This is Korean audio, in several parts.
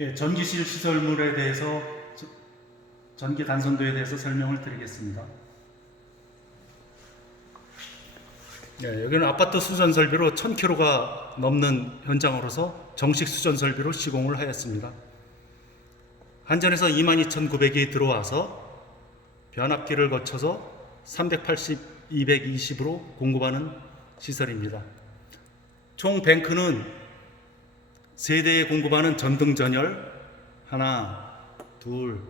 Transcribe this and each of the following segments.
예, 전기실 시설물에 대해서 전기 단선도에 대해서 설명을 드리겠습니다. 예, 여기는 아파트 수전 설비로 1000kW가 넘는 현장으로서 정식 수전 설비로 시공을 하였습니다. 한전에서 22,900이 들어와서 변압기를 거쳐서 380, 220으로 공급하는 시설입니다. 총 뱅크는 세대에 공급하는 전등전열 하나, 둘,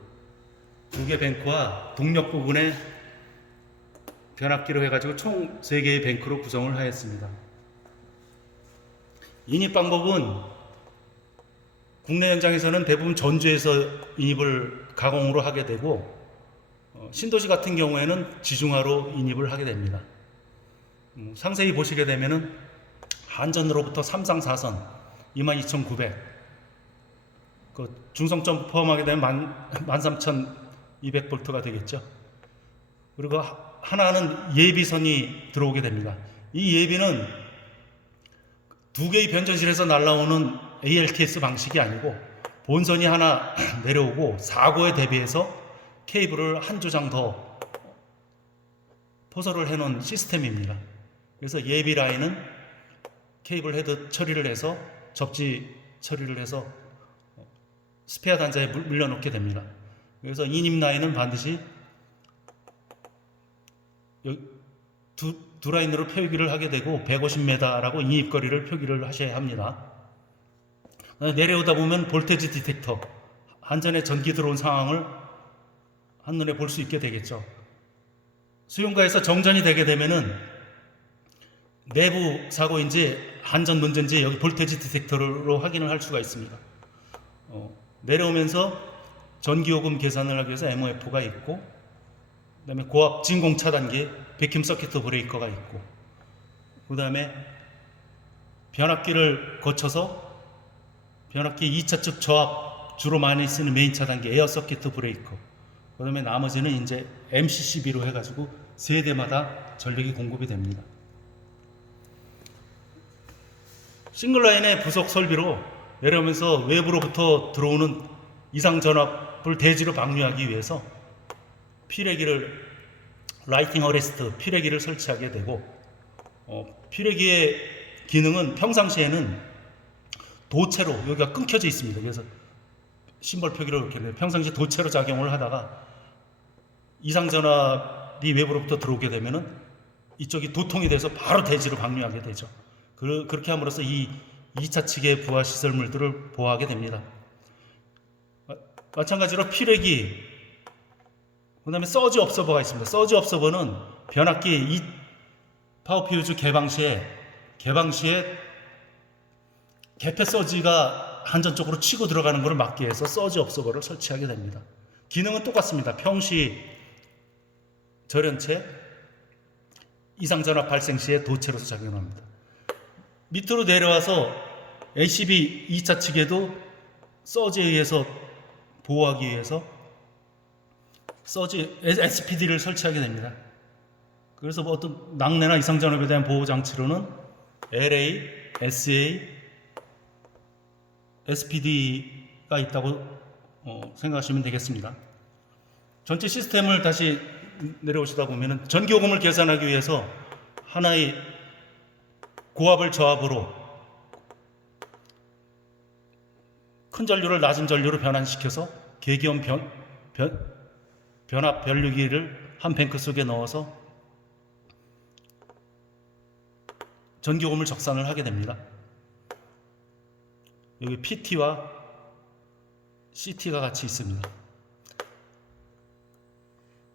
두 개 뱅크와 동력 부분에 변압기로 해가지고 총 3개의 뱅크로 구성을 하였습니다. 인입 방법은 국내 현장에서는 대부분 전주에서 인입을 가공으로 하게 되고 신도시 같은 경우에는 지중화로 인입을 하게 됩니다. 상세히 보시게 되면은 한전으로부터 3상 4선 22,900 그 중성점 포함하게 되면 13,200V가 되겠죠. 그리고 하나는 예비선이 들어오게 됩니다. 이 예비는 두 개의 변전실에서 날라오는 ALTS 방식이 아니고 본선이 하나 내려오고 사고에 대비해서 케이블을 한 조장 더 포설을 해놓은 시스템입니다. 그래서 예비 라인은 케이블 헤드 처리를 해서 접지 처리를 해서 스페어 단자에 물려놓게 됩니다. 그래서 인입 라인은 반드시 두 라인으로 표기를 하게 되고 150m라고 인입거리를 표기를 하셔야 합니다. 내려오다 보면 볼테지 디텍터, 한전에 전기 들어온 상황을 한눈에 볼 수 있게 되겠죠. 수용가에서 정전이 되게 되면은 내부 사고인지 한전 문제인지 여기 볼테지 디텍터로 확인을 할 수가 있습니다. 내려오면서 전기요금 계산을 하기 위해서 MOF가 있고, 그 다음에 고압 진공 차단기 베큐um 서킷 브레이커가 있고, 그 다음에 변압기를 거쳐서 변압기 2차 측 저압 주로 많이 쓰는 메인 차단기 에어 서킷 브레이커, 그 다음에 나머지는 이제 MCCB로 해가지고 세대마다 전력이 공급이 됩니다. 싱글라인의 부속 설비로 내려오면서 외부로부터 들어오는 이상 전압을 대지로 방류하기 위해서 피레기를 라이팅 어레스트 피레기를 설치하게 되고, 피레기의 기능은 평상시에는 도체로 여기가 끊겨져 있습니다. 그래서 심벌 표기로 이렇게 평상시 도체로 작용을 하다가 이상 전압이 외부로부터 들어오게 되면은 이쪽이 도통이 돼서 바로 대지로 방류하게 되죠. 그렇게 함으로써 이 2차 측의 부하 시설물들을 보호하게 됩니다. 마찬가지로 피레기, 그 다음에 서지 업서버가 있습니다. 서지 업서버는 변압기 파워퓨즈 개방 시에 개폐 서지가 한전 쪽으로 치고 들어가는 것을 막기 위해서 서지 업서버를 설치하게 됩니다. 기능은 똑같습니다. 평시 절연체, 이상전압 발생 시에 도체로서 작용합니다. 밑으로 내려와서 ACB 2차 측에도 서지에 의해서 보호하기 위해서 서지 SPD를 설치하게 됩니다. 그래서 뭐 어떤 낙뢰나 이상전압에 대한 보호 장치로는 LA, SA, SPD가 있다고 생각하시면 되겠습니다. 전체 시스템을 다시 내려오시다 보면은 전기요금을 계산하기 위해서 하나의 고압을 저압으로 큰 전류를 낮은 전류로 변환시켜서 계기온 변압 변류기를 한 뱅크 속에 넣어서 전기요금을 적산을 하게 됩니다. 여기 PT와 CT가 같이 있습니다.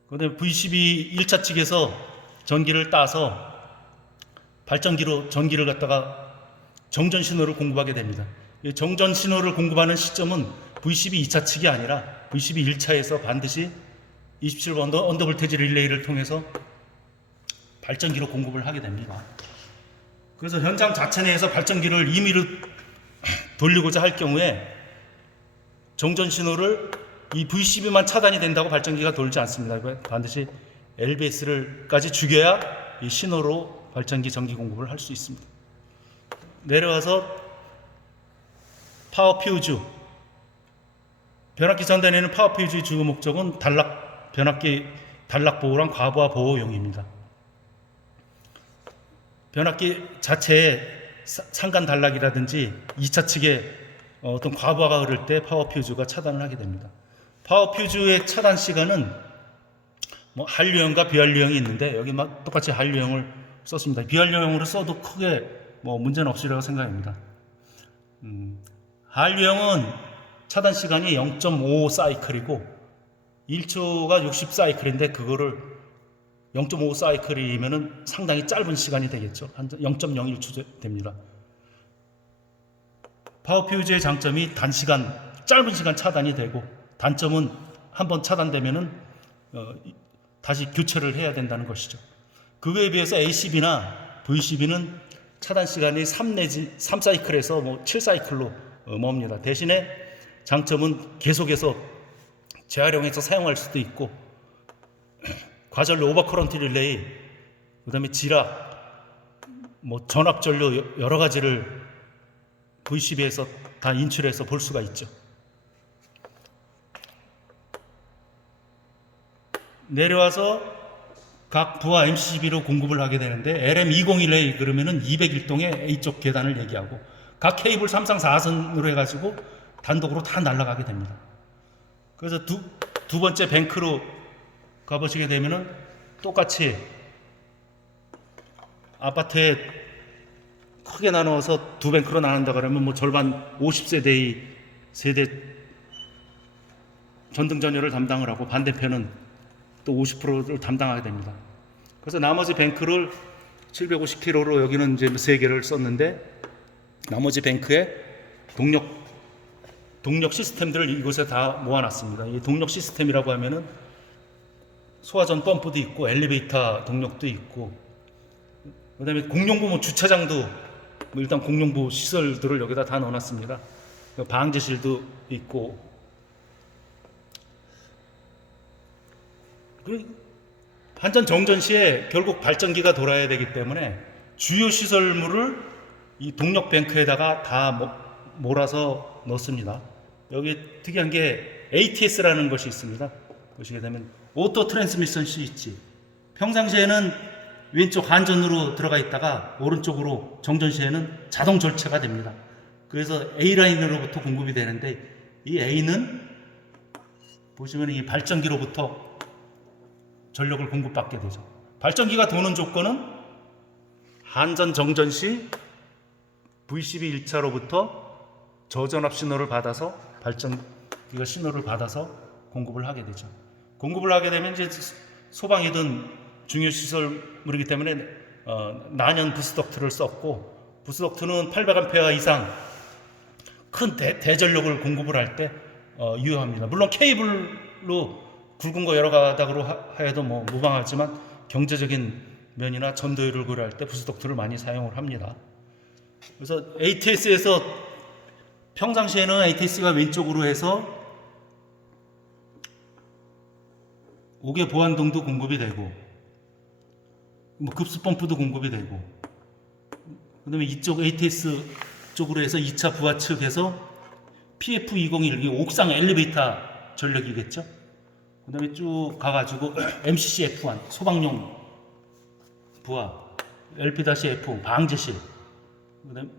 그다음에 V12 1차 측에서 전기를 따서 발전기로 전기를 갖다가 정전 신호를 공급하게 됩니다. 정전 신호를 공급하는 시점은 V12 2차 측이 아니라 V12 1차에서 반드시 27번 언더볼테지 릴레이를 통해서 발전기로 공급을 하게 됩니다. 그래서 현장 자체 내에서 발전기를 임의로 돌리고자 할 경우에 정전 신호를 이 V12만 차단이 된다고 발전기가 돌지 않습니다. 반드시 LBS를까지 죽여야 이 신호로 발전기 전기 공급을 할 수 있습니다. 내려와서 파워 퓨즈, 변압기 전단에는 파워퓨즈의 주요 목적은 변압기 단락 보호랑 과부하 보호용입니다. 변압기 자체에 상간 단락이라든지 2차 측에 어떤 과부하가 흐를 때 파워퓨즈가 차단을 하게 됩니다. 파워퓨즈의 차단 시간은 뭐 한류형과 비한류형이 있는데 여기 막 똑같이 한류형을 썼습니다. 비한류형으로 써도 크게 뭐 문제는 없으리라고 생각합니다. 한류형은 차단 시간이 0.5 사이클이고 1초가 60 사이클인데 그거를 0.5 사이클이면은 상당히 짧은 시간이 되겠죠. 한 0.01초 됩니다. 파워퓨즈의 장점이 짧은 시간 차단이 되고 단점은 한번 차단되면은 다시 교체를 해야 된다는 것이죠. 그거에 비해서 ACB나 VCB는 차단 시간이 3 사이클에서 뭐 7 사이클로 멉니다. 대신에 장점은 계속해서 재활용해서 사용할 수도 있고 과전류 오버커런트 릴레이, 그다음에 지락, 뭐 전압전류 여러 가지를 VCB에서 다 인출해서 볼 수가 있죠. 내려와서 각 부하 MCB로 공급을 하게 되는데 LM201A 그러면은 201동의 A쪽 계단을 얘기하고 각 케이블 3상 4선으로 해가지고 단독으로 다 날아가게 됩니다. 그래서 두 번째 뱅크로 가보시게 되면은 똑같이 아파트에 크게 나누어서 두 뱅크로 나눈다 그러면 뭐 절반 50세대의 세대 전등 전열을 담당을 하고 반대편은 또 50%를 담당하게 됩니다. 그래서 나머지 뱅크를 750kg로 여기는 이제 3개를 썼는데 나머지 뱅크에 동력 시스템들을 이곳에 다 모아놨습니다. 이 동력 시스템이라고 하면은 소화전 펌프도 있고 엘리베이터 동력도 있고 그다음에 공용부 뭐 주차장도 일단 공용부 시설들을 여기다 다 넣어놨습니다. 방제실도 있고 한전 정전 시에 결국 발전기가 돌아야 되기 때문에 주요 시설물을 이 동력 뱅크에다가 다 몰아서 넣습니다. 여기 특이한 게 ATS라는 것이 있습니다. 보시게 되면 오토 트랜스미션 스위치. 평상시에는 왼쪽 한전으로 들어가 있다가 오른쪽으로 정전 시에는 자동 절체가 됩니다. 그래서 A라인으로부터 공급이 되는데 이 A는 보시면 이 발전기로부터 전력을 공급받게 되죠. 발전기가 도는 조건은 한전 정전 시 VCB 1차로부터 저전압 신호를 받아서 발전기가 신호를 받아서 공급을 하게 되죠. 공급을 하게 되면 이제 소방이든 중요 시설물이기 때문에 난연 부스덕트를 썼고 부스덕트는 800A 이상 큰 대전력을 공급을 할 때 유효합니다. 물론 케이블로 굵은 거 여러 가닥으로 하여도 뭐 무방하지만 경제적인 면이나 전도율을 고려할 때 부스덕트를 많이 사용을 합니다. 그래서 ATS에서 평상시에는 ATS가 왼쪽으로 해서 5개 보안등도 공급이 되고 뭐 급수 펌프도 공급이 되고 그다음에 이쪽 ATS 쪽으로 해서 2차 부하 측에서 PF201 옥상 엘리베이터 전력이겠죠. 그다음에 쭉 가가지고 MCC-F1 소방용 부하, LP-F 방제실, 그다음에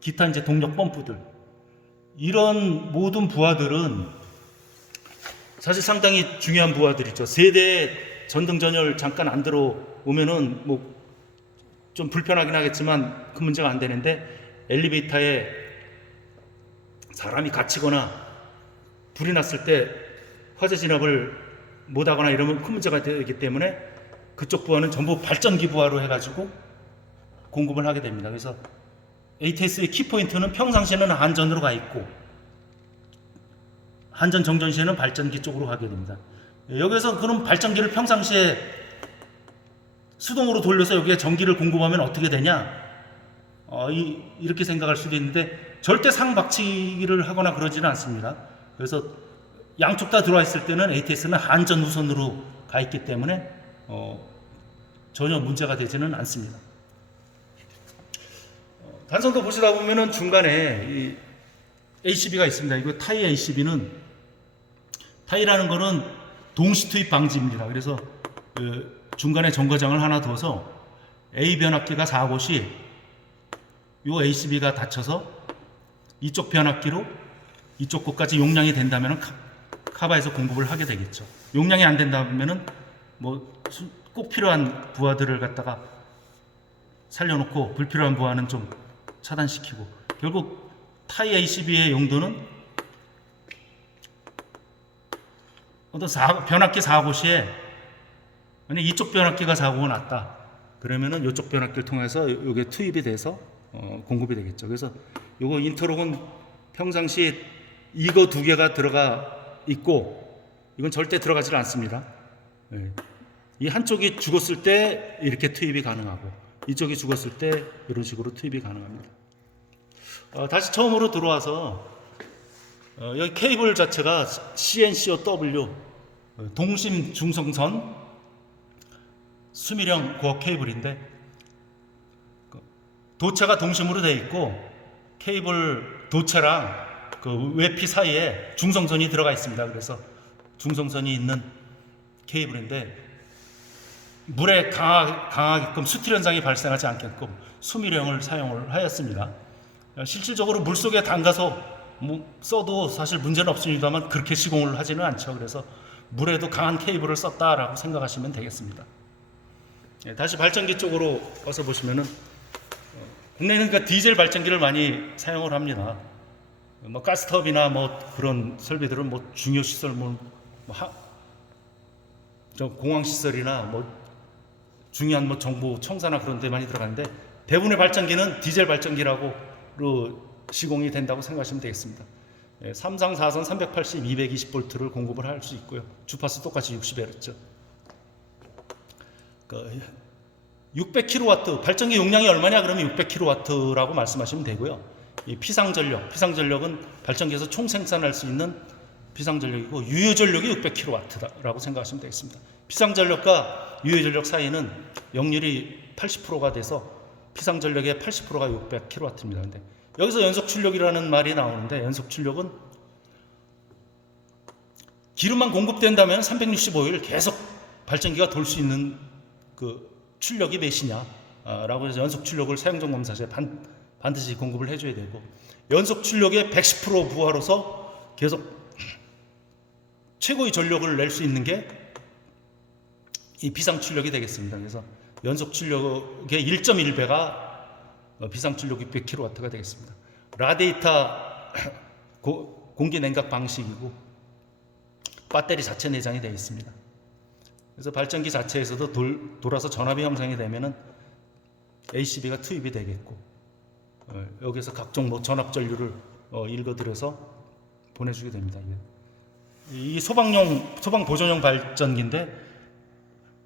기타 이제 동력 펌프들 이런 모든 부하들은 사실 상당히 중요한 부하들이죠. 세대 전등 전열 잠깐 안 들어오면은 뭐 좀 불편하긴 하겠지만 그 문제가 안 되는데 엘리베이터에 사람이 갇히거나 불이 났을 때 화재 진압을 못하거나 이러면 큰 문제가 되기 때문에 그쪽 부하는 전부 발전기 부하로 해가지고 공급을 하게 됩니다. 그래서 ATS의 키포인트는 평상시에는 한전으로 가 있고 한전 정전 시에는 발전기 쪽으로 가게 됩니다. 여기서 그럼 발전기를 평상시에 수동으로 돌려서 여기에 전기를 공급하면 어떻게 되냐? 이렇게 생각할 수도 있는데 절대 상박치기를 하거나 그러지는 않습니다. 그래서 양쪽 다 들어와 있을 때는 ATS는 한전 우선으로 가 있기 때문에 전혀 문제가 되지는 않습니다. 단선도 보시다 보면은 중간에 이 ACB가 있습니다. 이거 타이 ACB는 타이라는 거는 동시 투입 방지입니다. 그래서 중간에 정거장을 하나 둬서 A 변압기가 4곳이 요 ACB가 닫혀서 이쪽 변압기로 이쪽 곳까지 용량이 된다면 카바에서 공급을 하게 되겠죠. 용량이 안 된다면은 뭐 꼭 필요한 부하들을 갖다가 살려놓고 불필요한 부하는 좀 차단시키고, 결국 타이 ACB의 용도는 어떤 변압기 4곳에 만약 이쪽 변압기가 사고가 났다 그러면은 이쪽 변압기를 통해서 이게 투입이 돼서 공급이 되겠죠. 그래서 요거 인터록은 평상시 이거 두 개가 들어가 있고 이건 절대 들어가질 않습니다. 네. 이 한쪽이 죽었을 때 이렇게 투입이 가능하고 이쪽이 죽었을 때 이런 식으로 투입이 가능합니다. 다시 처음으로 들어와서 여기 케이블 자체가 CNCOW 동심 중성선 수밀형 고압 케이블인데 도체가 동심으로 되어 있고 케이블 도체랑 그 외피 사이에 중성선이 들어가 있습니다. 그래서 중성선이 있는 케이블인데 물에 강하게끔 수til 현상이 발생하지 않게끔 수밀형을 사용을 하였습니다. 실질적으로 물속에 담가서 써도 사실 문제는 없습니다만 그렇게 시공을 하지는 않죠. 그래서 물에도 강한 케이블을 썼다라고 생각하시면 되겠습니다. 다시 발전기 쪽으로 와서 보시면은 국내는 그러니까 디젤 발전기를 많이 사용을 합니다. 뭐 가스터비나 뭐 그런 설비들은 뭐 중요 시설 공항 시설이나 뭐 중요한 뭐 정부 청사나 그런 데 많이 들어가는데 대부분의 발전기는 디젤 발전기라고 시공이 된다고 생각하시면 되겠습니다. 3상 4선 380, 220V를 공급을 할 수 있고요. 주파수 똑같이 60Hz. 600kW 발전기 용량이 얼마냐 그러면 600kW라고 말씀하시면 되고요. 이 피상전력은 발전기에서 총 생산할 수 있는 피상전력이고 유효전력이 600kW라고 생각하시면 되겠습니다. 피상전력과 유효전력 사이는 역률이 80%가 돼서 피상전력의 80%가 600kW입니다. 근데 여기서 연속출력이라는 말이 나오는데 연속출력은 기름만 공급된다면 365일 계속 발전기가 돌 수 있는 그 출력이 몇이냐 라고 해서 연속출력을 사용점검사시에 반드시 공급을 해줘야 되고 연속출력의 110% 부하로서 계속 최고의 전력을 낼 수 있는 게 이 비상출력이 되겠습니다. 그래서 연속출력의 1.1배가 비상출력 600kW가 되겠습니다. 라디에이터 공기 냉각 방식이고 배터리 자체 내장이 되어 있습니다. 그래서 발전기 자체에서도 돌아서 전압이 형성이 되면은 ACB가 투입이 되겠고 여기서 각종 뭐 전압 전류를 읽어들여서 보내주게 됩니다. 이 소방 보존용 발전기인데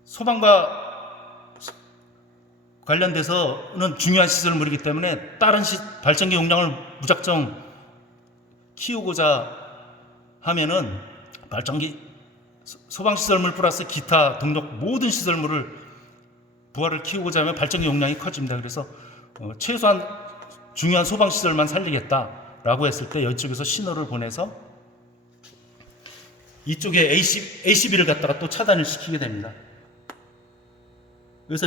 소방과 관련돼서는 중요한 시설물이기 때문에 다른 발전기 용량을 무작정 키우고자 하면은 발전기 소방시설물 플러스 기타 동력 모든 시설물을 부하를 키우고자 하면 발전기 용량이 커집니다. 그래서 최소한 중요한 소방시설만 살리겠다라고 했을 때 이쪽에서 신호를 보내서 이쪽에 ACB를 갖다가 또 차단을 시키게 됩니다. 그래서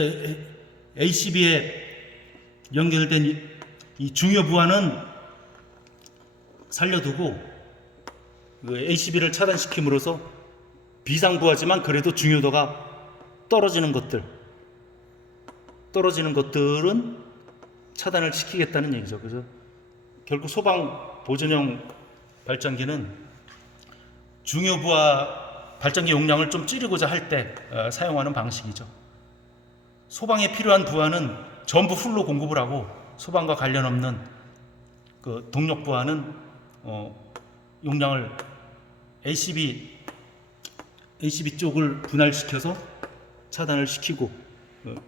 ACB에 연결된 이 중요 부하는 살려두고 그 ACB를 차단시킴으로써 비상부하지만 그래도 중요도가 떨어지는 것들은 차단을 시키겠다는 얘기죠. 그래서 결국 소방 보존용 발전기는 중요 부하 발전기 용량을 좀 줄이고자 할 때 사용하는 방식이죠. 소방에 필요한 부하는 전부 풀로 공급을 하고 소방과 관련 없는 그 동력 부하는 용량을 ACB 쪽을 분할시켜서 차단을 시키고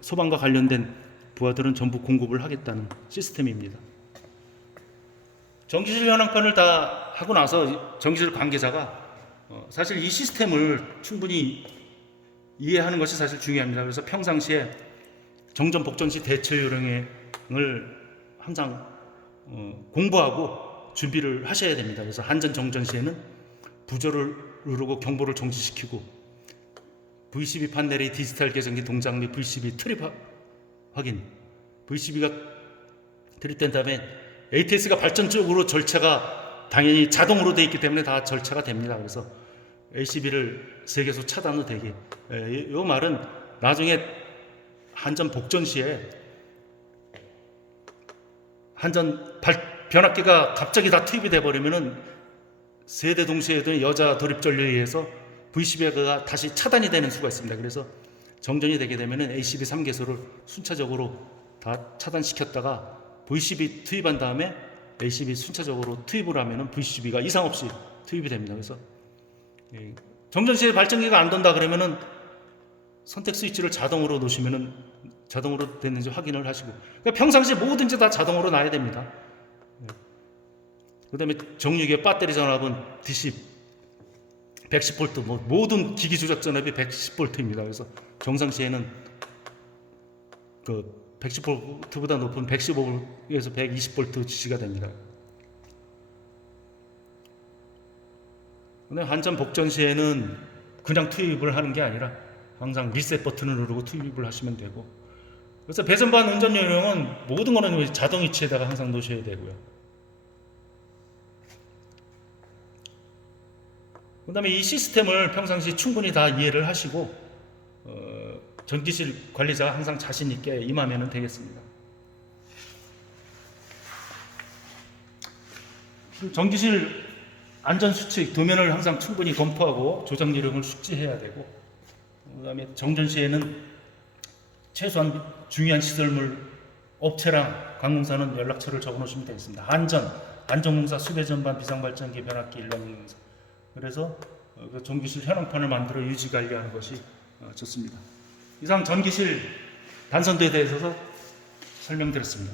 소방과 관련된 부하들은 전부 공급을 하겠다는 시스템입니다. 전기실 현황판을 다 하고 나서 전기실 관계자가 사실 이 시스템을 충분히 이해하는 것이 사실 중요합니다. 그래서 평상시에 정전 복전 시 대처 요령을 항상 공부하고 준비를 하셔야 됩니다. 그래서 한전 정전 시에는 부조를 누르고 경보를 정지시키고 V12 판넬의 디지털 계정기 동작 및 V12 트립 확인. V12가 트립된 다음에 ATS가 발전적으로 절차가 당연히 자동으로 되어 있기 때문에 다 절차가 됩니다. 그래서 ACB를 세계소 차단도 되게. 이 말은 나중에 한전 복전 시에 한전 변압기가 갑자기 다 투입이 돼버리면은 세대 동시에도 여자 돌입 전류에 의해서 V12가 다시 차단이 되는 수가 있습니다. 그래서 정전이 되게 되면은 ACB 3개소를 순차적으로 다 차단시켰다가 V12 투입한 다음에 ACB 순차적으로 투입을 하면은 V12가 이상 없이 투입이 됩니다. 그래서 정전 시에 발전기가 안 돈다 그러면은 선택 스위치를 자동으로 놓으시면은 자동으로 됐는지 확인을 하시고, 그러니까 평상시에 뭐든지 다 자동으로 놔야 됩니다. 그 다음에 정유기의 배터리 전압은 DC 110V, 모든 기기 조작 전압이 110V입니다. 그래서 정상시에는 그 110V보다 높은 115V에서 120V 지시가 됩니다. 근데 한전 복전 시에는 그냥 투입을 하는 게 아니라 항상 리셋 버튼을 누르고 투입을 하시면 되고, 그래서 배선반 운전 요령은 모든 거는 자동 위치에다가 항상 놓으셔야 되고요. 그 다음에 이 시스템을 평상시 충분히 다 이해를 하시고 전기실 관리자가 항상 자신 있게 임하면 되겠습니다. 전기실 안전수칙 도면을 항상 충분히 검토하고 조작 요령을 숙지해야 되고, 그 다음에 정전 시에는 최소한 중요한 시설물 업체랑 관공사는 연락처를 적어 놓으시면 되겠습니다. 안전공사, 수배전반, 비상발전기, 변압기, 일반공사. 그래서 전기실 현황판을 만들어 유지 관리하는 것이 좋습니다. 이상 전기실 단선도에 대해서 설명드렸습니다.